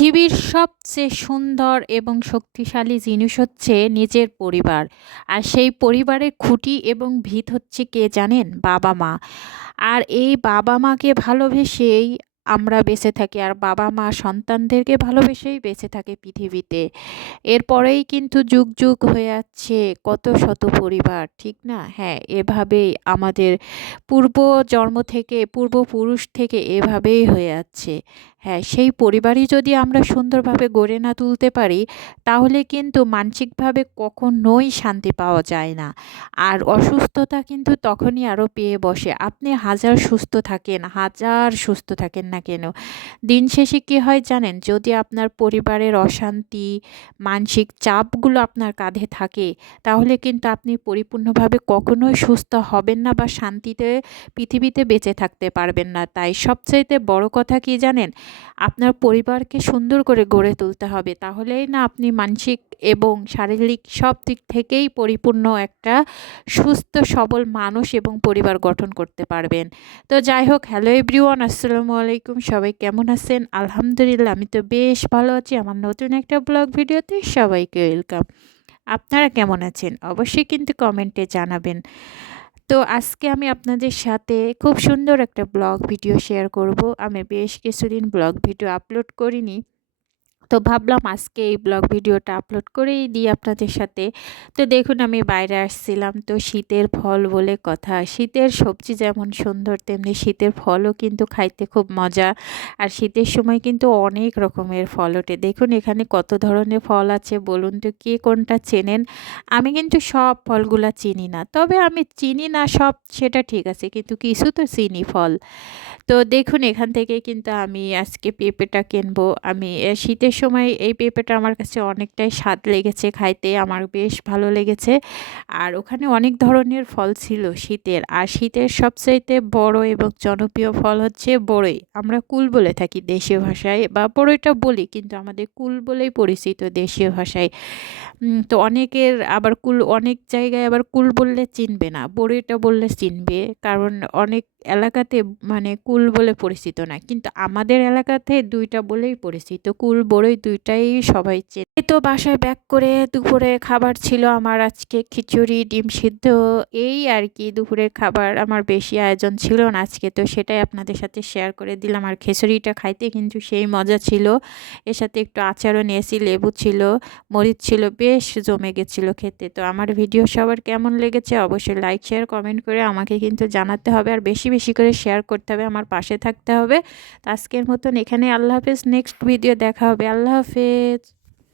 পৃথিবীর সবচেয়ে সুন্দর এবং শক্তিশালী জিনিস হচ্ছে নিজের পরিবার। আর সেই পরিবারের খুঁটি এবং ভিত হচ্ছে কে জানেন? বাবা মা। আর এই বাবা মাকে ভালোবেসেই আমরা বেঁচে থাকি, আর বাবা মা সন্তানদেরকে ভালোবেসেই বেঁচে থাকে পৃথিবীতে। এরপরেই কিন্তু যুগ যুগ হয়ে যাচ্ছে কত শত পরিবার, ঠিক না? হ্যাঁ, এভাবেই আমাদের পূর্ব জন্ম থেকে, পূর্বপুরুষ থেকে এভাবেই হয়ে যাচ্ছে। হ্যাঁ, সেই পরিবারই যদি আমরা সুন্দরভাবে গড়ে না তুলতে পারি, তাহলে কিন্তু মানসিকভাবে কখনোই শান্তি পাওয়া যায় না। আর অসুস্থতা কিন্তু তখনই আরও পেয়ে বসে। আপনি হাজার সুস্থ থাকেন না কেন, দিন শেষে কী হয় জানেন? যদি আপনার পরিবারের অশান্তি, মানসিক চাপগুলো আপনার কাঁধে থাকে, তাহলে কিন্তু আপনি পরিপূর্ণভাবে কখনোই সুস্থ হবেন না বা শান্তিতে পৃথিবীতে বেঁচে থাকতে পারবেন না। তাই সবচাইতে বড় কথা কি জানেন? আপনার পরিবারকে সুন্দর করে গড়ে তুলতে হবে। তাহলেই না আপনি মানসিক এবং শারীরিক সব দিক থেকেই পরিপূর্ণ একটা সুস্থ সবল মানুষ এবং পরিবার গঠন করতে পারবেন। তো যাই হোক, হ্যালো এভরিওয়ান, আসসালামু আলাইকুম। সবাই কেমন আছেন? আলহামদুলিল্লাহ, আমি তো বেশ ভালো আছি। আমার নতুন একটা ব্লগ ভিডিওতে সবাইকে ওয়েলকাম। আপনারা কেমন আছেন? অবশ্যই কিন্তু কমেন্টে জানাবেন। তো আজকে আমি আপনাদের সাথে খুব সুন্দর একটা ব্লগ ভিডিও শেয়ার করব। আমি বেশ কিছুদিন ব্লগ ভিডিও আপলোড করিনি, তো ভাবলাম আজকে এই ব্লগ ভিডিওটা আপলোড করেই দিই আপনাদের সাথে। তো দেখুন, আমি বাইরে আসছিলাম, তো শীতের ফল বলে কথা। শীতের সবজি যেমন সুন্দর, তেমনি শীতের ফলও কিন্তু খাইতে খুব মজা। আর শীতের সময় কিন্তু অনেক রকমের ফল ওঠে। দেখুন এখানে কত ধরনের ফল আছে, বলুন তো কে কোনটা চেনেন? আমি কিন্তু সব ফলগুলা চিনি না, তবে আমি চিনি না সব সেটা ঠিক আছে, কিন্তু কিছু তো চিনি ফল। তো দেখুন এখান থেকে কিন্তু আমি আজকে পেঁপেটা কিনবো। আমি শীতের সময় এই পেঁপেটা আমার কাছে অনেকটাই স্বাদ লেগেছে, খাইতে আমার বেশ ভালো লেগেছে। আর ওখানে অনেক ধরনের ফল ছিল শীতের। আর শীতের সবচাইতে বড় এবং জনপ্রিয় ফল হচ্ছে বড়ই। আমরা কুল বলে থাকি দেশীয় ভাষায়, বা বড়ইটা বলি, কিন্তু আমাদের কুল বলেই পরিচিত দেশীয় ভাষায়। তো অনেকের আবার অনেক জায়গায় আবার কুল বললে চিনবে না, বড়ইটা বললে চিনবে। কারণ অনেক এলাকাতে মানে কুল বলে পরিচিত না, কিন্তু আমাদের এলাকাতে দুইটা বলেই পরিচিত, কুল বড়ই দুইটাই সবাই চেনে। এই তো বাসায় ব্যাক করে দুপুরে খাবার ছিল আমার আজকে খিচুড়ি, ডিম সিদ্ধ, এই আর কি। দুপুরের খাবার আমার বেশি আয়োজন ছিল না আজকে, তো সেটাই আপনাদের সাথে শেয়ার করে দিলাম। আর খিচুড়িটা খাইতে কিন্তু সেই মজা ছিল। এর সাথে একটু আচারও নিয়েছি, লেবু ছিল, মরিচ ছিল, বেশ জমে গেছিলো খেতে। তো আমার ভিডিও সবার কেমন লেগেছে অবশ্যই লাইক শেয়ার কমেন্ট করে আমাকে কিন্তু জানাতে হবে, আর বেশি বেশি করে শেয়ার করতে হবে, আমার পাশে থাকতে হবে। তো আজকের মতন এখানে আল্লাহ হাফেজ, নেক্সট ভিডিও দেখা হবে। আল্লাহ হাফেজ।